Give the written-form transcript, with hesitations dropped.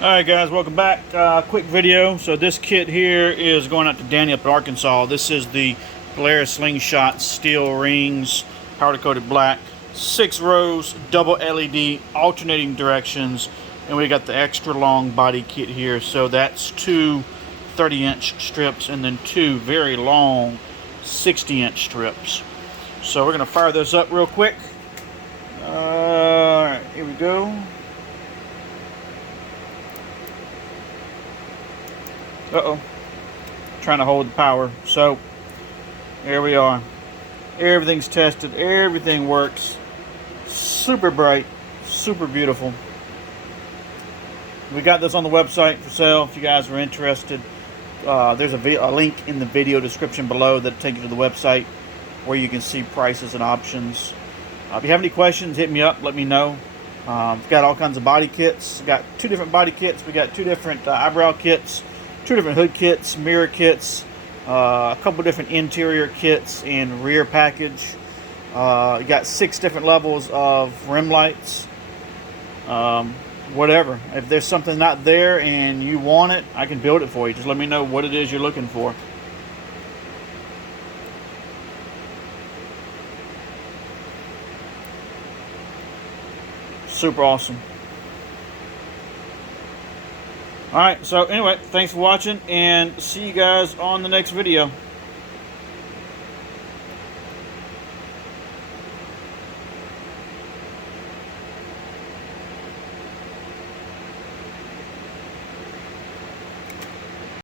Alright guys, welcome back. Quick video. So this kit here is going out to Danny up in Arkansas. This is the Polaris Slingshot steel rings, powder coated black, 6 rows, double LED, alternating directions, and we got the extra long body kit here. So that's two 30-inch strips and then two very long 60-inch strips. So we're going to fire those up real quick. Alright, here we go. Uh-oh, trying to hold the power. So here we are. Everything's tested, everything works. Super bright, super beautiful. We got this on the website for sale if you guys are interested. There's a link in the video description below that takes you to the website where you can see prices and options. If you have any questions, hit me up, let me know. We've got all kinds of body kits. We've got 2 different body kits. We got 2 different eyebrow kits, 2 different hood kits, mirror kits, a couple different interior kits and rear package. You got 6 different levels of rim lights. Whatever. If there's something not there and you want it, I can build it for you. Just let me know what it is you're looking for. Super awesome. Alright, so anyway, thanks for watching, and see you guys on the next video.